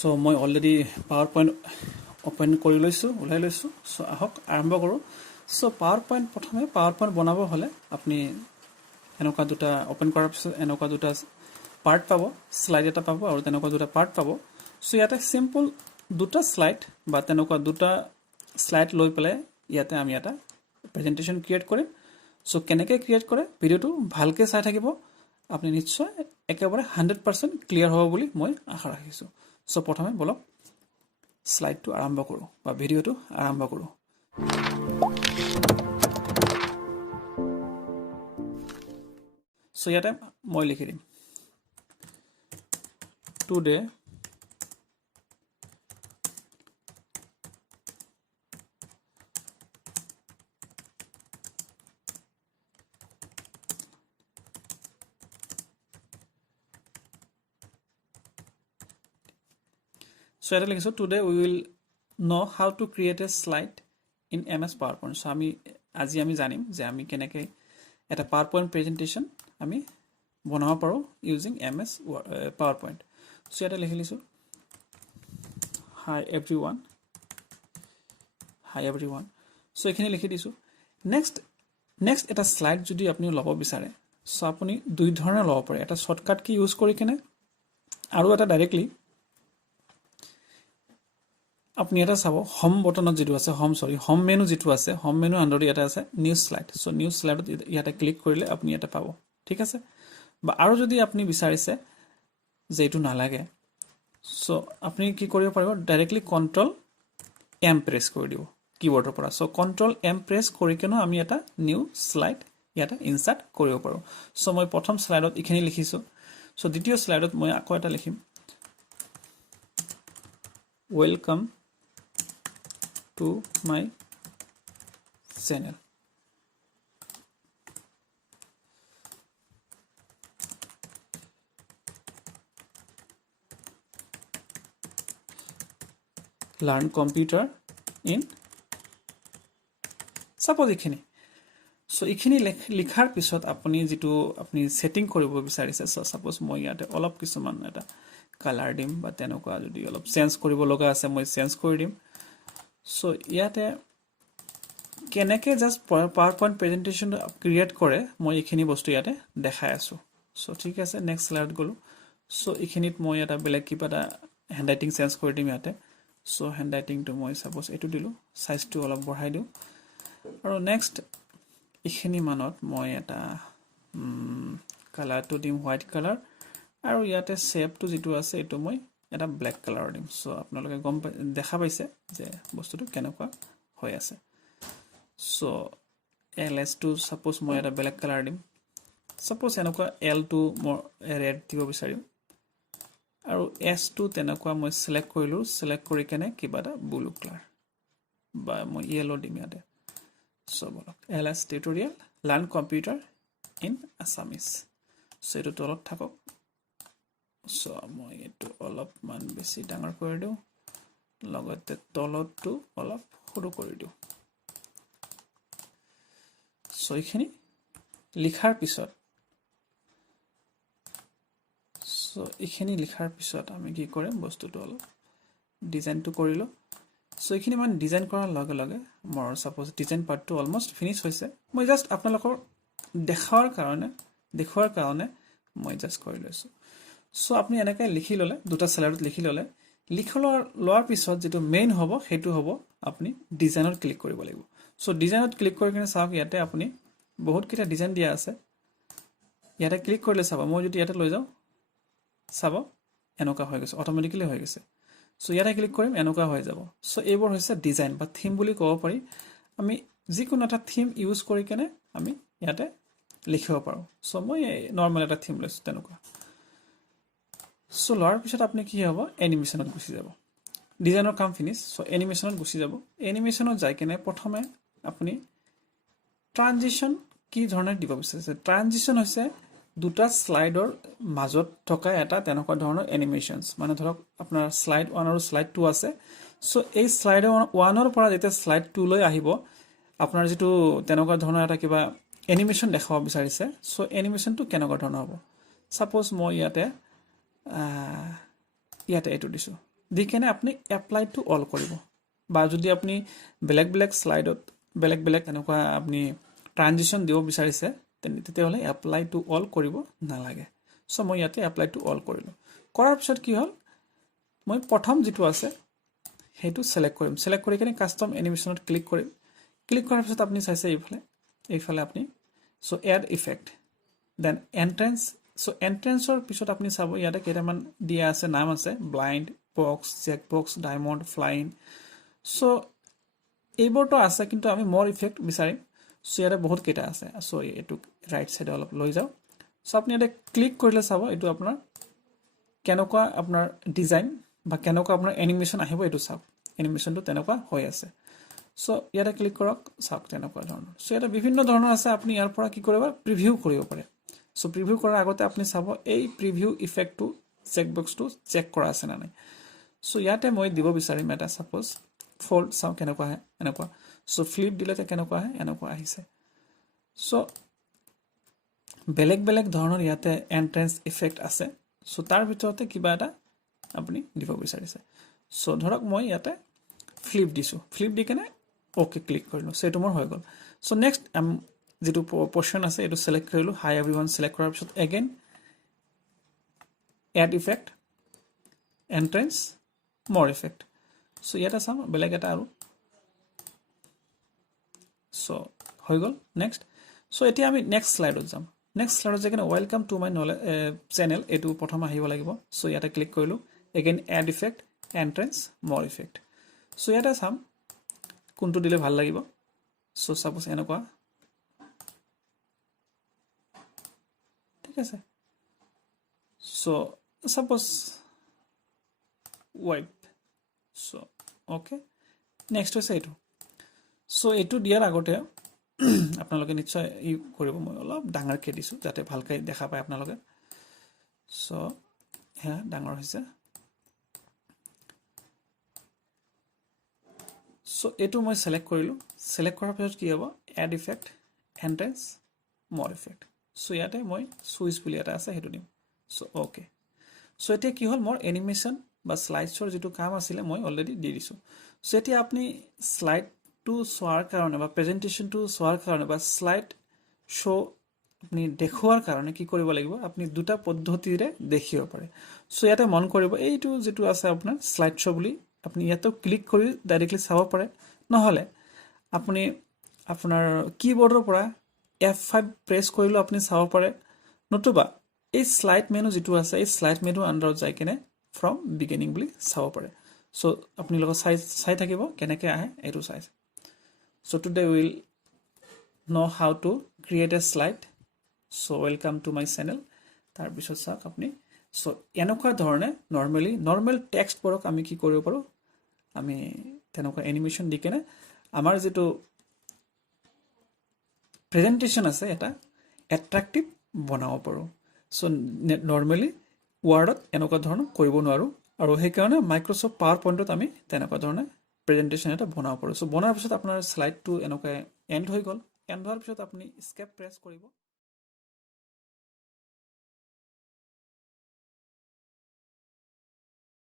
So মই already PowerPoint open কৰি লৈছো উলাই লৈছো সো আহক আৰম্ভ কৰো সো PowerPoint প্ৰথমে PowerPoint বনাব হলে আপুনি এনেকুৱা দুটা ওপেন কৰাৰ পিছত এনেকুৱা দুটা পাৰ্ট পাব স্লাইড এটা পাব আৰু তেনেকুৱা দুটা পাৰ্ট পাব সো ইয়াতে সিম্পল দুটা স্লাইড বা তেনেকুৱা দুটা স্লাইড লৈ পেলাই ইয়াতে আমি এটা প্ৰেজেন্টেশন ক্ৰিয়েট কৰিম সো কেনেকৈ ক্ৰিয়েট কৰে ভিডিওটো ভালকৈ চাই থাকিব আপুনি নিশ্চয় একেবাৰে 100% ক্লিয়াৰ হ'ব বুলি মই আশা ৰাখিছো সো প্ৰথমে বলক স্লাইডটো আৰম্ভ কৰো বা ভিডিওটো আৰম্ভ কৰো সো ইয়াতে মই লিখি দিম today So today we will know how to create a slide in MS PowerPoint. So আজি আমি জানিম যে আমি কেনেকৈ এটা PowerPoint presentation আমি বনাব পাৰো using MS PowerPoint. So এটা লিখি লৈছো Hi everyone. So এখানে লিখি দিছো next এটা slide যদি আপুনি ল'ব বিচাৰে so আপুনি দুই ধৰণৰ ল'ব পাৰে এটা শৰ্টকাট কি ইউজ কৰি কেনে আৰু এটা ডাইৰেক্টলি আপনি এটা চাব হোম বটনত যেটো আছে হোম মেনু যেটো আছে হোম মেনু আন্ডাৰ এটা আছে নিউ স্লাইড সো নিউ স্লাইডত ইয়াতে ক্লিক কৰিলে আপনি এটা পাব ঠিক আছে বা আৰু যদি আপনি বিচাৰিছে যে এটো নালাগে সো আপনি কি কৰিব পাৰিব ডাইৰেক্টলি কন্ট্ৰোল এম প্ৰেছ কৰি দিব কিবোৰ্ডৰ পৰা সো কন্ট্ৰোল এম প্ৰেছ কৰি কেনে আমি এটা নিউ স্লাইড ইয়াতে ইনসাৰ্ট কৰিব পাৰো সো মই প্ৰথম স্লাইডত ইখিনি লিখিছো সো দ্বিতীয় স্লাইডত মই আকৌ এটা লিখিম welcome to my channel learn computer in suppose ইখিনি সো ইখিনি লিখাৰ পিছত আপুনি যেটো আপুনি সেটিং কৰিব বিচাৰিছে সো suppose মই ইয়াতে অলপ কিছুমান এটা কালাৰ দিম বা তেনেকুৱা যদি অলপ চেঞ্জ কৰিব লগা আছে মই চেঞ্জ কৰি দিম সো ইয়াতে কেনেকৈ জাস্ট PowerPoint প্ৰেজেন্টেশন ক্ৰিয়েট কৰে মই ইখিনি বস্তু ইয়াতে দেখাই আছো সো ঠিক আছে নেক্সট স্লাইড গলো সো ইখিনিত মই এটা বেলেগ কিবা এটা হ্যান্ডৰাইটিং চেঞ্জ কৰি দিম ইয়াতে সো হ্যান্ডৰাইটিংটো মই সাপোজ এটো দিলো সাইজটো অলপ বঢ়াই দিও আৰু নেক্সট ইখিনি মানত মই এটা কালাৰটো দিম হোৱাইট কালাৰ আৰু ইয়াতে শেপটো যেটো আছে এটো মই এটা ব্ল্যাক কালাৰ দিম সো আপোনালোকে গম দেখা পাইছে যে বস্তুটো কেনেকুৱা হৈ আছে সো ls টো সাপোজ মই এটা ব্ল্যাক কালাৰ দিম সাপোজ এনেকুৱা l টো মই ৰেড দিব বিচাৰিম আৰু s টো তেনেকুৱা মই সিলেক্ট কৰিলো সিলেক্ট কৰি কেনে কিবা এটা ব্লু কালাৰ বা মই yellow দিম ইয়াতে সো বলক ls tutorial learn computer in Assamese so এটো তলত থাকক সো মই এটো অলপ মান বেছি ডাঙৰ কৰি দিও লগতে তলতটো অলপ সৰু কৰি দিও সো ইখিনি লিখাৰ পিছত আমি কি কৰিম বস্তুটো অলপ ডিজাইনটো কৰিলো সো ইখিনি মান ডিজাইন কৰাৰ লগে লগে মোৰ সাপোজ ডিজাইন পাৰ্টটো অলমোস্ট ফিনিশ হৈছে মই জাস্ট আপোনালোকৰ দেখুৱাৰ কাৰণে মই জাস্ট কৰি লৈছো সো আপনি এনেকৈ লিখি ললে দুটা স্লাইডত লিখি ললে লোৱাৰ পিছত যেটো মেইন হ'ব হেতু হ'ব আপনি ডিজাইনত ক্লিক কৰিব লাগিব সো ডিজাইনত ক্লিক কৰি কিনে চাওক ইয়াতে আপনি বহুত কিটা ডিজাইন দিয়া আছে ইয়াতে ক্লিক কৰিলে চাব মই যদি ইয়াতে লৈ যাও চাব এনেকুৱা হৈ গৈছে অটোমেটিক্যালি হৈ গৈছে সো ইয়াতে ক্লিক কৰিম এনেকুৱা হৈ যাব সো এইবোৰ হৈছে ডিজাইন বা থিম বুলি ক'ব পাৰি আমি যিকোনো এটা থিম ইউজ কৰি কেনে আমি ইয়াতে লিখিব পাৰো সো মই নৰমাল এটা থিম লৈছো তেনেকুৱা সো লোৱাৰ পিছত আপনি কি হ'ব এনিমেশনত গুছি যাব ডিজাইনৰ কাম ফিনিশ সো এনিমেশনত গুছি যাব এনিমেশনত যাই কেনে প্ৰথমে আপনি ট্ৰানজিশন কি ধৰণে দিব বিচাৰিছে ট্ৰানজিশন হৈছে দুটা স্লাইডৰ মাজত থকা এটা তেনেকুৱা ধৰণৰ এনিমেশনস মানে ধৰক আপোনাৰ স্লাইড 1 আৰু স্লাইড 2 আছে সো এই স্লাইড 1 ৰ পৰা যেতে স্লাইড 2 লৈ আহিব আপোনাৰ যেটো তেনেকুৱা ধৰণৰ এটা কিবা এনিমেশন দেখাব বিচাৰিছে সো এনিমেশনটো কেনেকুৱা ধৰণৰ হ'ব সাপোজ মই ইয়াতে এটো দিছো দি কেনে আপুনি এপ্লাই টু অল কৰিব বা যদি আপুনি বেলেগ বেলেগ স্লাইডত বেলেগ বেলেগ এনেকুৱা আপুনি ট্ৰানজিশ্যন দিব বিচাৰিছে তেতিয়াহ'লে এপ্লাই টু অল কৰিব নালাগে চ' মই ইয়াতে এপ্লাই টু অল কৰিলোঁ কৰাৰ পিছত কি হ'ল মই প্ৰথম যিটো আছে সেইটো সিলেক্ট কৰিম সিলেক্ট কৰি কেনে কাস্টম এনিমেশ্যনত ক্লিক কৰিম ক্লিক কৰাৰ পিছত আপুনি চাইছে এইফালে আপুনি চ' এড ইফেক্ট দেন এন্ট্ৰেন্স চ' এন্ট্ৰেন্সৰ পিছত আপুনি চাব ইয়াতে কেইটামান দিয়া আছে নাম আছে blind box check box diamond flying চ' এইবোৰতো আছে কিন্তু আমি মোৰ ইফেক্ট বিচাৰিম চ' ইয়াতে বহুত কেইটা আছে চ' এইটো ৰাইট চাইডে অলপ লৈ যাওঁ চ' আপুনি ইয়াতে ক্লিক কৰিলে চাব এইটো আপোনাৰ কেনেকুৱা আপোনাৰ ডিজাইন বা কেনেকুৱা আপোনাৰ এনিমেশ্যন আহিব এইটো চাওক এনিমেশ্যনটো তেনেকুৱা হৈ আছে চ' ইয়াতে ক্লিক কৰক চাওক তেনেকুৱা ধৰণৰ চ' ইয়াতে বিভিন্ন ধৰণৰ আছে আপুনি ইয়াৰ পৰা কি কৰিব প্ৰিভিউ কৰিব পাৰে চ' প্ৰিভিউ কৰাৰ আগতে আপুনি চাব এই প্ৰিভিউ ইফেক্টটো চেকবক্সটো চেক কৰা আছে নে নাই চ' ইয়াতে মই দিব বিচাৰিম এটা ছাপ'জ ফল্ড চাওঁ কেনেকুৱা আহে এনেকুৱা চ' ফ্লিপ দিলে কেনেকুৱা আহে এনেকুৱা আহিছে চ' বেলেগ বেলেগ ধৰণৰ ইয়াতে এন্ট্ৰেন্স ইফেক্ট আছে চ' তাৰ ভিতৰতে কিবা এটা আপুনি দিব বিচাৰিছে চ' ধৰক মই ইয়াতে ফ্লিপ দিছোঁ ফ্লিপ দি কেনে অ'কে ক্লিক কৰিলোঁ চ' এইটো মোৰ হৈ গ'ল চ' নেক্সট যিটো পৰ্চন আছে এইটো চিলেক্ট কৰিলোঁ হাই এভৰিৱান চিলেক্ট কৰাৰ পিছত এগেইন এড ইফেক্ট এন্ট্ৰেন্স মোৰ ইফেক্ট চ' ইয়াতে চাম বেলেগ এটা আৰু চ' হৈ গ'ল নেক্সট চ' এতিয়া আমি নেক্সট শ্লাইডত যাম নেক্সট শ্লাইডত যাই কিনে ৱেলকাম টু মাই চেনেল এইটো প্ৰথম আহিব লাগিব চ' ইয়াতে ক্লিক কৰিলোঁ এগেইন এড ইফেক্ট এন্ট্ৰেন্স মোৰ ইফেক্ট চ' ইয়াতে চাম কোনটো দিলে ভাল লাগিব চ' ছাপ'জ এনেকুৱা ঠিক আছে চ' ছাপ'জ ৱাইপ চ' অ'কে নেক্সট হৈছে এইটো চ' এইটো দিয়াৰ আগতে আপোনালোকে নিশ্চয় ই কৰিব মই অলপ ডাঙৰকৈ দিছোঁ যাতে ভালকৈ দেখা পায় আপোনালোকে চ' সেয়া ডাঙৰ হৈছে চ' এইটো মই চিলেক্ট কৰিলোঁ চিলেক্ট কৰাৰ পিছত কি হ'ব এড ইফেক্ট এন্ট্ৰেন্স মোৰ ইফেক্ট চ' ইয়াতে মই চুইচ বুলি এটা আছে সেইটো দিম চ' অ'কে চ' এতিয়া কি হ'ল মোৰ এনিমেশ্যন বা শ্লাইডছৰ যিটো কাম আছিলে মই অলৰেডি দি দিছোঁ চ' এতিয়া আপুনি শ্লাইডটো চোৱাৰ কাৰণে বা প্ৰেজেণ্টেশ্যনটো চোৱাৰ কাৰণে বা শ্লাইড শ্ব' আপুনি দেখুওৱাৰ কাৰণে কি কৰিব লাগিব আপুনি দুটা পদ্ধতিৰে দেখিব পাৰে চ' ইয়াতে মন কৰিব এইটো যিটো আছে আপোনাৰ শ্লাইড শ্ব' বুলি আপুনি ইয়াতে ক্লিক কৰি ডাইৰেক্টলি চাব পাৰে নহ'লে আপুনি আপোনাৰ কীবৰ্ডৰ পৰা F5 প্ৰেছ কৰিলেও আপুনি চাব পাৰে নতুবা এই শ্লাইড মেনু যিটো আছে এই শ্লাইড মেনু আণ্ডাৰত যাই কিনে ফ্ৰম বিগিনিং বুলি চাব পাৰে চ' আপুনি লগত চাই থাকিব কেনেকৈ আহে এইটো চাই চ' today we'll know how to create a slide so welcome to my channel তাৰপিছত চাওক আপুনি চ' এনেকুৱা ধৰণে নৰ্মেল টেক্সটবোৰক আমি কি কৰিব পাৰোঁ আমি তেনেকুৱা এনিমেশ্যন দি কেনে আমাৰ যিটো প্ৰেজেণ্টেশ্যন আছে এটা এট্ৰেক্টিভ বনাব পাৰোঁ চ' নৰ্মেলি ৱৰ্ডত এনেকুৱা ধৰণৰ কৰিব নোৱাৰোঁ আৰু সেইকাৰণে মাইক্ৰ'ছফ্ট পাৱাৰ পইণ্টত আমি তেনেকুৱা ধৰণে প্ৰেজেণ্টেশ্যন এটা বনাব পাৰোঁ চ' বনাৰ পিছত আপোনাৰ শ্লাইডটো এনেকৈ এণ্ড হৈ গ'ল এণ্ড হোৱাৰ পিছত আপুনি স্কেপ প্ৰেছ কৰিব